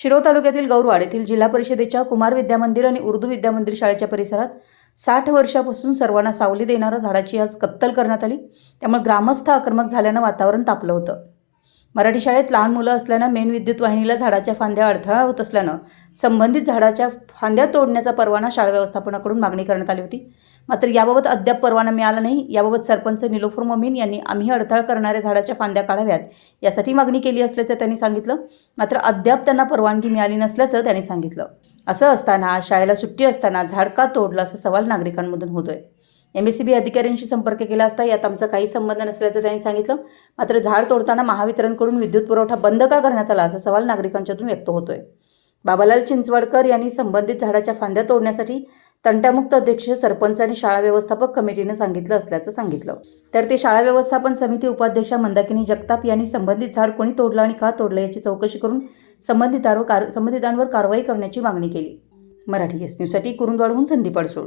शिरोळ तालुक्यातील गौरवाड येथील जिल्हा परिषदेच्या कुमार विद्यामंदिर आणि उर्दू विद्यामंदिर शाळेच्या परिसरात साठ वर्षापासून सर्वांना सावली देणाऱ्या झाडाची आज कत्तल करण्यात आली. त्यामुळे ग्रामस्थ आक्रमक झाल्यानं वातावरण तापलं होतं. मराठी शाळेत लहान मुलं असल्यानं मेन विद्युत वाहिनीला झाडाच्या फांद्या अडथळा होत असल्यानं संबंधित झाडाच्या फांद्या तोडण्याचा परवाना शाळा व्यवस्थापनाकडून मागणी करण्यात आली होती. मात्र याबाबत अद्याप परवाना मिळाला नाही. याबाबत सरपंच निलोफर मोमीन यांनी आम्ही अडथळा करणाऱ्या झाडाच्या फांद्या काढाव्यात यासाठी मागणी केली असल्याचं त्यांनी सांगितलं. मात्र अद्याप त्यांना परवानगी मिळाली नसल्याचं त्यांनी सांगितलं. असं असताना शाळेला सुट्टी असताना झाड का तोडलं असा सवाल नागरिकांमधून होतोय. एम एस सी बी अधिकाऱ्यांशी संपर्क केला असता यात आमचा काही संबंध नसल्याचं त्यांनी सांगितलं. मात्र झाड तोडताना महावितरणकडून विद्युत पुरवठा बंद का करण्यात आला असा सवाल नागरिकांच्यातून व्यक्त होतोय. बाबालाल चिंचवडकर यांनी संबंधित झाडाच्या फांद्या तोडण्यासाठी तंटामुक्त अध्यक्ष सरपंच आणि शाळा व्यवस्थापक कमिटीने सांगितलं असल्याचं सांगितलं. तर ते शाळा व्यवस्थापन समिती उपाध्यक्षा मंदाकिनी जगताप यांनी संबंधित झाड कोणी तोडलं आणि का तोडलं याची चौकशी करून संबंधितांवर कार संबंधितांवर कारवाई करण्याची मागणी केली. मराठी एस न्यूजसाठी कुरुंदवाडहून संदीप अडसूळ.